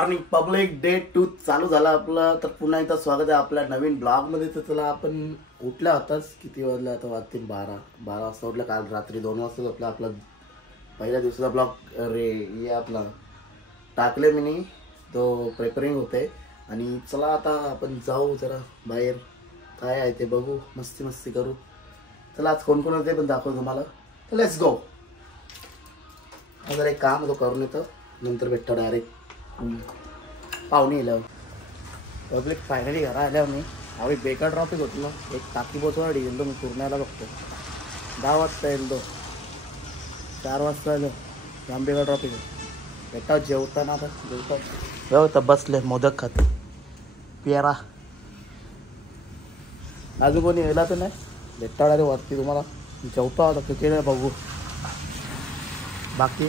Morning public day 2 चालू झाला आपला. तर पुन्हा एकदा स्वागत आहे आपल्या नवीन ब्लॉग मध्ये. तर चला आपण उठल्या होताच, किती वाजले आता, वाजतील 12 वाजता उठलं. काल रात्री 2 वाजता झोपला. आपला पहिल्या दिवसाचा ब्लॉग हे आपला टाकले मी, तो प्रिपेरिंग होते. आणि चला आता आपण जाऊ जरा बाहेर, काय आहे ते बघू, मस्ती मस्ती करू. चला आज कोण कोण होते पण दाखवू तुम्हाला. तर लेट्स गो. जरा एक काम होतं करून येतं, नंतर भेटतो डायरेक्ट पाहुणे येल्यावर. पब्लिक फायनली घरा आल्यावर मी आम्ही बेकार ट्रॉफिक होतो ना, एक टाकी बोचवाडी गेलो मी पूर्ण्याला. बघतो 10 वाजता येईल, तो 4 वाजता आलो. जाम बेकार ट्रॉफिक भेटाव. जेवताना आता जेवता बसले मोदक खाते पेरा. अजून कोणी यायला तर नाही, भेटाळ रे वरती तुम्हाला. जेवता होता क्रिकेट बघू. बाकी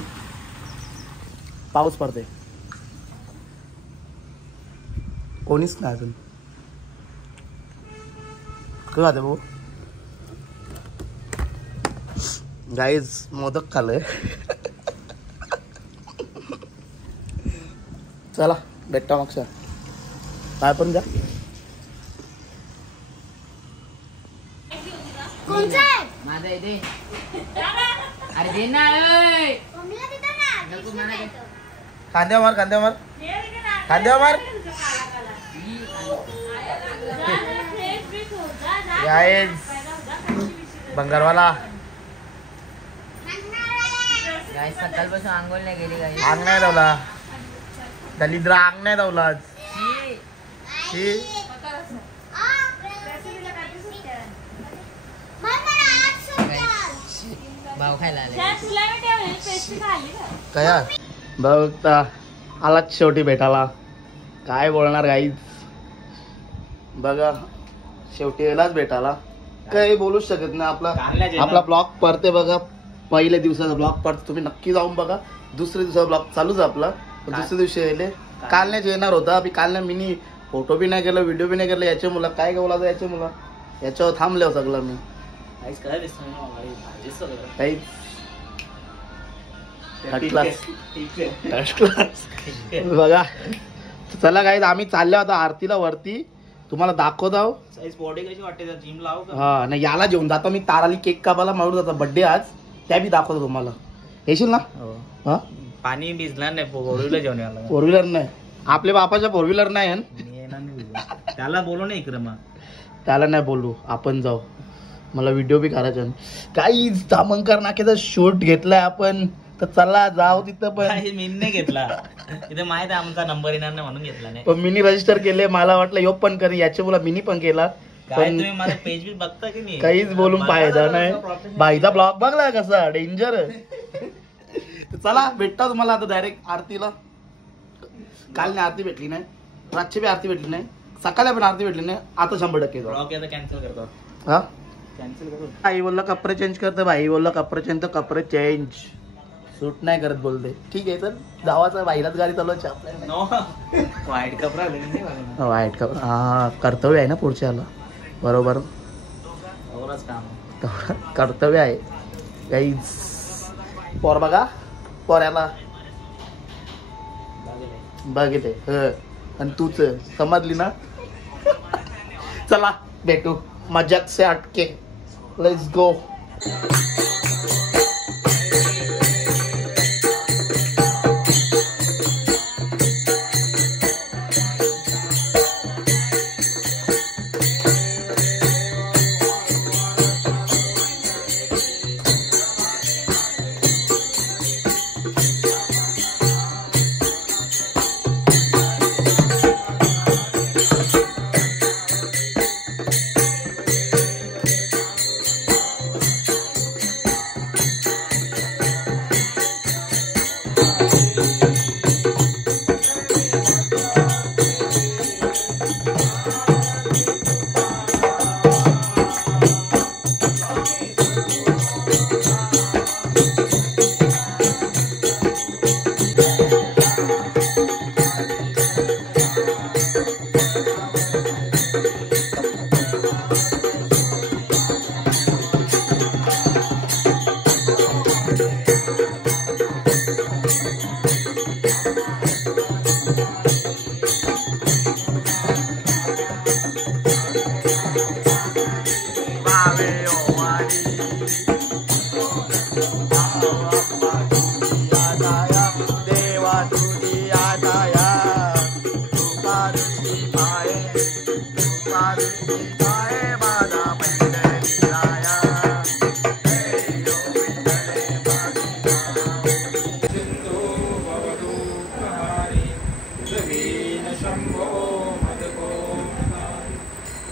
पाऊस पडते, कोणीच नाही अजून. काय खाते भाऊ? गाईज मोदक खाल्लंय. चला भेटता मागच्या काय पण जा. खांद्यावर खांद्यावर खांद्यावर बंगारवाला सकाळपासून आंघोळ नाही गेली. आंग नाही धावला, दलिद्र आंग नाही धावला आज. भाव खायला कया बघता आलाच शेवटी भेटाला. काय बोलणार गाईज, बघा शेवटी यालाच भेटाला. काही बोलूच शकत नाही. आपला ब्लॉग पडते बघा, पहिल्या दिवसाचा ब्लॉग पडते, तुम्ही नक्की जाऊन बघा. दुसऱ्या दिवसाचा ब्लॉग चालूच आपला. दुसऱ्या दिवशी येले काल नाही येणार होता. काल नाही मी फोटो बी नाही केलं, व्हिडिओ बी नाही केलं. याच्या मुला काय बोलायचं, याच्या मुला याच्यावर थांबले सगळं मी. बघा चला गाईज, आम्ही चाललो होतो आरतीला वरती. तुम्हाला दाखवतो बॉडी कशी वाटते, जिम लाव. हा नाही, याला जेवून जातो मी. ताराली केक कापायला म्हणून जातो, बर्थडे आज. त्या बी दाखवतो तुम्हाला. येशील ना? हा पाणी भिजणार नाही, फोर व्हीलर जेवण आला. फोर व्हीलर नाही, आपल्या बापाच्या फोर व्हीलर नाही. त्याला बोलू नाही इकडे, मग त्याला नाही बोलू, आपण जाऊ. मला व्हिडिओ बी करायचा. काही जामनकर नाक्याचा शूट घेतलाय आपण, तर चला जाऊ तिथं. पण मी नाही घेतला, तिथे माहित आहे आमचा नंबर येणार नाही म्हणून घेतला नाही. पण मिनी रजिस्टर केले. मला वाटलं यो पण करी, याच्या मुला मिनी पण केला. पण तुम्ही माझा पेज बी बघता की नाही? काहीच बोलून फायदा नाही. बाईचा ब्लॉग बघला कसा डेंजर. चला भेटता तुम्हाला आता डायरेक्ट आरतीला. काल नाही आरती भेटली नाही, रातची बी आरती भेटली नाही, सकाळी पण आरती भेटली नाही. आता 100% ब्लॉग कॅन्सल करतो. हा कॅन्सल करू. आई बोलला कपडे चेंज करतो, भाई बोलला कपडे चेंज, तर कपडे चेंज सूट नाही करत बोलते. ठीक आहे तर जावाचं, बाईलाच गाडी चालवायची आपल्याला. व्हाईट कपडा वाईट कपडा, हा कर्तव्य आहे ना पुढच्याला. बरोबर, काम कर्तव्य आहे. काही पोर बघा, पोऱ्याला बघितले आणि तूच समजली ना. चला भेटू मजाक से हटके. Let's go. वे ओवारी आदाया देवा तुझी आदाया तुपारुषी पाये माझा पंढरी राया शंभो मदको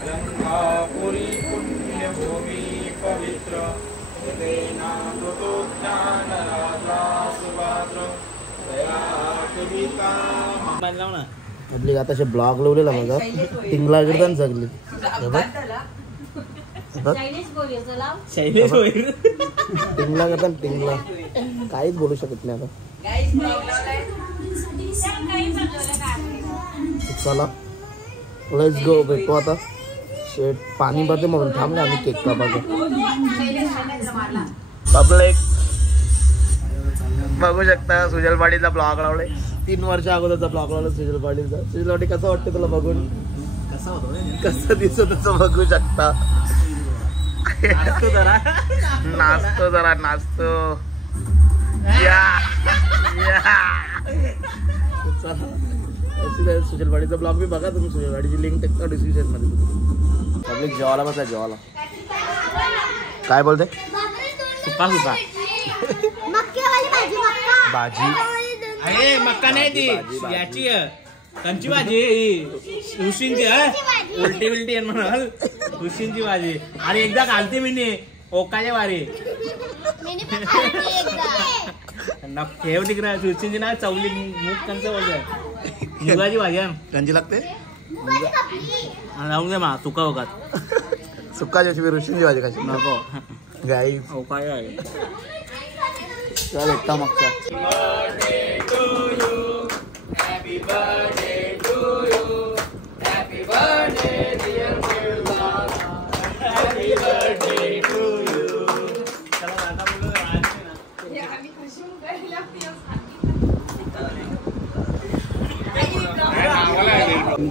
अलंकापुरी पुण्यभूमि पवित्र लाव ना आपली आता असे ब्लॉग लावलेला बघा टिंगला गिरताना सगळी शैलेश होईल टिंगला करताना टिंगला काहीच बोलू शकत नाही आता चला लेट्स गो भेटू आता शेट पाणी भरते म्हणून थांब ना आम्ही केक कापायचं पब्लिक बघू शकता सुजलवाडीचा ब्लॉग लावले 3 वर्ष अगोदरचा ब्लॉग लावला सुजलवाडीचा सुजलवाडी कसं वाटतं तुला बघून कसं दिसत तसं बघू शकता नाचतो या सुजलवाडीचा ब्लॉग बी बघा तुम्ही सुजलवाडीची लिंक टाकता डिस्क्रिप्शन मध्ये पब्लिक जेवायला बसा जेवायला काय बोलते सुका सुका भाजी अरे मक्का नाही ती याची कंची भाजी ऋषींची उलटी बिलटी आहे म्हणाल ऋषींची भाजी अरे एकदा घालते मी ओकाच्या वारी ठेव तिकडे ऋषींची ना चवली मूग कंच बोलतोय मुगाची भाजी आहे कंची लागते लावून दे मा सुका ओकात सुका जशी ऋषींची भाजी कशी नको गाई ओकाय आहे चल एकटा मागचा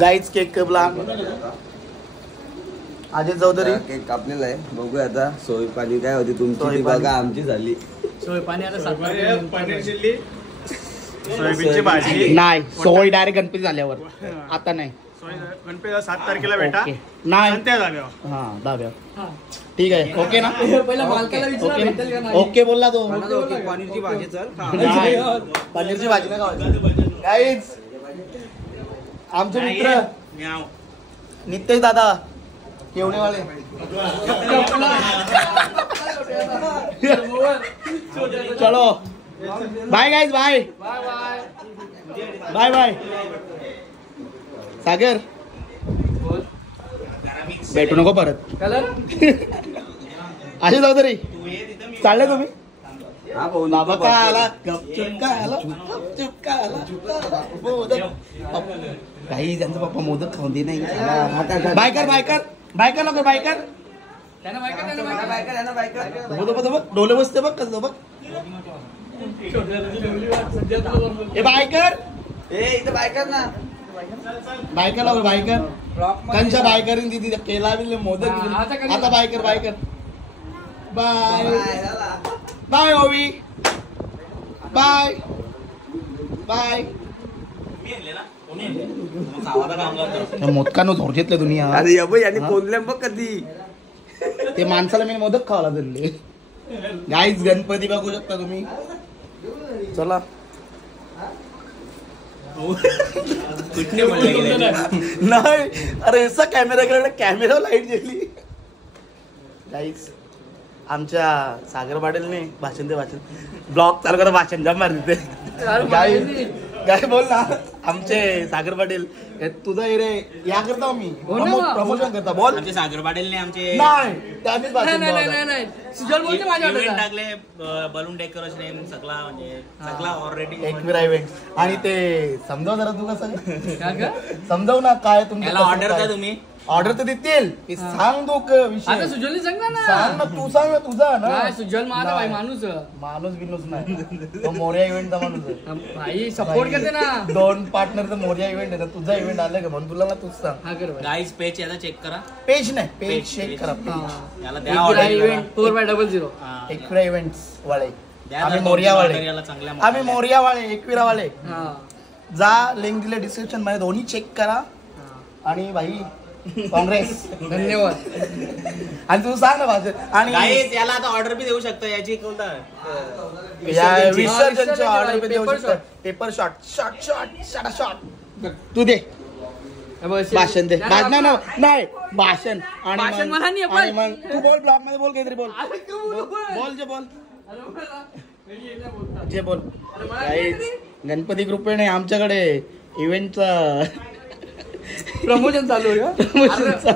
गाईच केक कपला अजय चौधरी केक कापलेला आहे बघूया आता सोय पाणी काय होती तुमची ती बघा आमची झाली सोय पाणी आता पनीर चिल्ली सोयाबीनची भाजी नाही सोय डायरेक्ट गणपती झाल्यावर आता नाही गणपतीला 7 तारखेला भेटा ओके. नाही आणि त्या जागेवर हा दहाव्या ठीक आहे ओके ना ओके ना? ओके बोलला तो पनीरची भाजी चल नाही, पनीरची भाजी नाही गाईज आमचे मित्र नितेश दादा केवणेवाले चलो bye guys bye bye bye Sagar भेटू नको परत असे जाऊ तरी चालले तुम्ही हा भाऊ बाबा काय आला गपचूप काय आला गपचूप काय आला मोदक काही त्यांचा पप्पा मोदक खाऊन दे नाही बायकर बायकर बायकर नको बायकर बघ डोले बसते बघ कसं बघ हे बायकर इथं बायकर ना बायकर लाव बायकर कंचा बायकर दिदी केला बिल मोदक आता बायकर बायकर बाय बाय ओवी बाय बाय मोदकानं झोर घेतले दुनिया अरे या बाई आणि बोलले बघ कधी ते माणसाला मी मोदक खावाला दिले गाईज गणपती बघू शकता तुम्ही चला नाही अरे असा कॅमेरा लाईट गेली गाईज आमच्या सागर पाटीलने भाषण ब्लॉग चालू करा भाषण जम मार देते काय बोल ना आमचे सागर पाटील तुझा एरे या करता मी प्रमोशन करता बोल आमचे सागर पाटीलने आमचे नाही त्यानेच भाषण टाकले बलून डेकोरेशन सगळा म्हणजे सगळा ऑलरेडी एकविरा इव्हेंट आणि ते समजाव जरा तू कसं समजाव ना काय तुमचं याला ऑर्डर द्या तुम्ही ऑर्डर तर देतील की सांग तू विषय आता सुजलने सांग ना सांग ना तू सांग ना तुझा ना नाही सुजल माझा भाई माणूस माणूस बिनूस नाही तो मोर्या इव्हेंटचा माणूस आहे भाई सपोर्ट करते ना 2 पार्टनरचा मोर्या इव्हेंट आहे तुझा इव्हेंट आला का म्हणून तुला ना तूच सांग हा कर भाई गाईज पेज याचा चेक करा. पेज नाही पेज चेक करा याला द्या order event 4x00 Ekvira events वाले द्या आम्ही जरा मोर्या order वाले याला चांगल्या आम्ही मोर्या वाले एकविरा वाले हा जा लिंक दिले डिस्क्रिप्शन मध्ये दोन्ही चेक करा आणि भाई काँग्रेस धन्यवाद आणि तू सांग ना भाषण आणि गाईज याला आता ऑर्डर बी देऊ शकता याची कोणता या विसर्जनचे विसर्जनचे ऑर्डर paper देऊ shot. शकतो पेपर शॉट तू दे भाषण दे नाही भाषण आणि भाषण मग- मला नाही आणि पण. मग तू बोल ब्लॉग मध्ये बोल काहीतरी बोल बोल जे बोल जे बोल Guys, गणपती कृपेने आमच्याकडे इव्हेंटचा प्रमोशन चालू आहे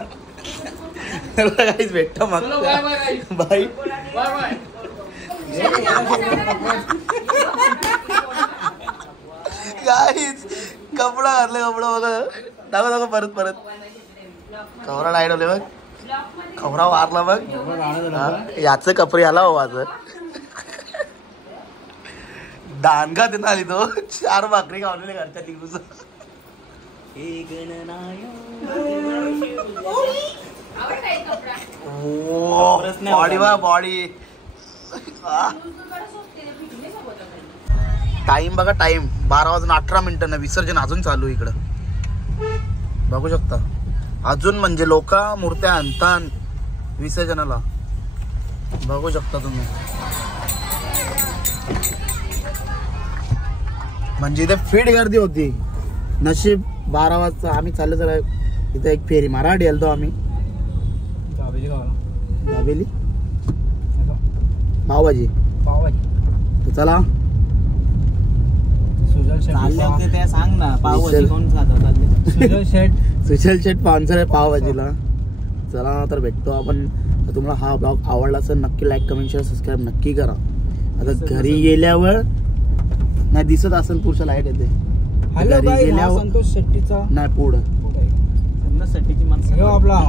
काहीच भेटतो मग चलो बाय बाय बाई बाय बाय गाईच कपडा घातले कपडा बघा दाखव दाखव परत कवरा डायडवले बघ खवरा वारला बघ हा, याचं कपडे आला हो माझं दानगा देणं आली तो 4 भाकरी खावलेले घरच्या तिकडून बॉडी वा बॉडी टाइम बघा टाइम 12:18 विसर्जन अजून चालू आहे इकडं बघू शकता अजून म्हणजे लोक मूर्त्या आणतात विसर्जनाला बघू शकता तुम्ही म्हणजे इथे फिट गर्दी होती नशीब 12 वाजता आम्ही चाललो जरा इथे एक फेरी मराठी आलतो आम्ही दाबेली पावभाजी तर चला त्या सांग ना विसर्जन. कोण खातात सुशल शेट स्पॉन्सर आहे पावभाजीला चला तर भेटतो आपण तर तुम्हाला हा ब्लॉग आवडला असेल नक्की लाईक कमेंट शेअर सबस्क्राईब नक्की करा आता घरी गेल्यावर नाही दिसत असेल पुढच्या लाईट येते घरी गेल्यावर संतोष शेट्टीचा नाही पुढं सट्टीची माणसं आपला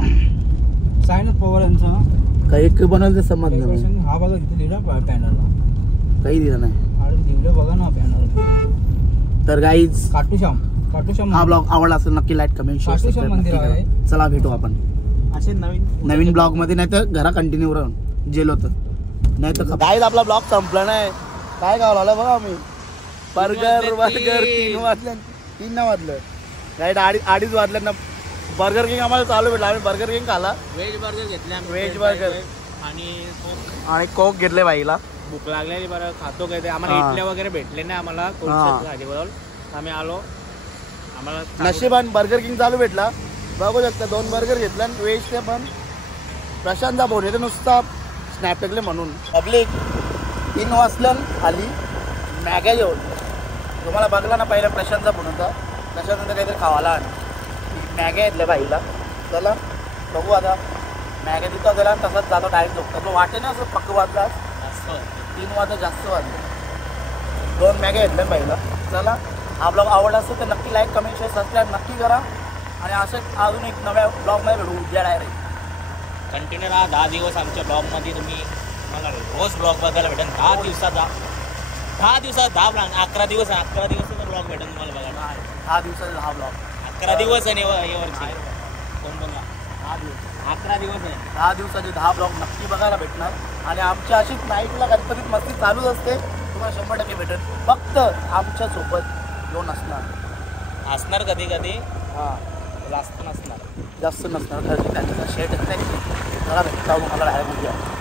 सायनाथ पवार यांचा काही बनवलं ते समजलं नाही हा बघा तिथे लिहिला पॅनलला काही दिलं नाही आणि लिहिलं बघा ना पॅनल तर गाईज काटूश्याम हा ब्लॉग आवडला असेल नक्की लाईक कमेंट शेअर काटेश्वर सबस्क्राईब नक्की मंदिर आहे. करा चला भेटू आपण असे नवीन ब्लॉग मध्ये नाही तर घरा कंटिन्यू राहून जेल होत नाही तर गाईज आपला ब्लॉग संपला नाही काय गावला बघा आम्ही बर्गर बर्गर 3 वाजल्या 3 ना वाजलं गाईड 2:30 वाजल्यांना बर्गर किंग आम्हाला चालू भेटला आम्ही बर्गर किंग खाला व्हेज बर्गर घेतले आम्ही. व्हेज बर्गर आणि कोक घेतले बाईला भूक लागलेली बरं खातो काय ते आम्हाला हा. इडल्या वगैरे भेटले नाही आम्हाला हा. कोळशाच्या भाजीबरोबर आम्ही आलो आम्हाला नशिबान बर्गर किंग चालू भेटला बघू शकता 2 बर्गर घेतला व्हेजचे पण प्रशांतचा फोन येते नुसता स्नॅप टाकले म्हणून पब्लिक 3 वाजल्यान आली मॅग्या जेवण तुम्हाला बघला ना पहिला प्रशांतचा फोन होता प्रशांतनंतर काहीतरी खावाला मॅग्या घेतल्या बाईला चला बघू आता मॅग्या तिथं गेला आणि तसंच जातो डायरेक्ट झोपतो तो वाटे ना असं पक्क वाजला 3 वाजता जास्त वाजले 2 मॅग्या घेतल्या बाईला चला हा ब्लॉग आवडला असेल तर नक्की लाईक कमेंट शेअर सबस्क्राईब नक्की करा आणि असं अजून एक नव्या ब्लॉगमध्ये भेटू उद्या डायरेक्ट कंटिन्यू राहा 10 दिवस आमच्या ब्लॉगमध्ये तुम्ही मला रोज ब्लॉग बघायला भेटेल 10 दिवसात 10 ब्लॉग 11 दिवस 11 दिवसाचा ब्लॉग भेटेल तुम्हाला बघायला 10 दिवसाचा हा ब्लॉग 11 दिवस आहे यावरची कोण बघा 11 दिवस आहे 10 दिवसाचे 10 ब्लॉग नक्की बघायला भेटणार आणि आमच्या अशीच नाईटला गणपतीत मस्ती चालूच असते तुम्हाला 100% भेटेल फक्त आमच्या सोबत येऊन असणार कधी कधी हां जास्त नसणार जास्त नसणार कारण की त्यांचा शेट येत नाही मला भेटता मला राहायला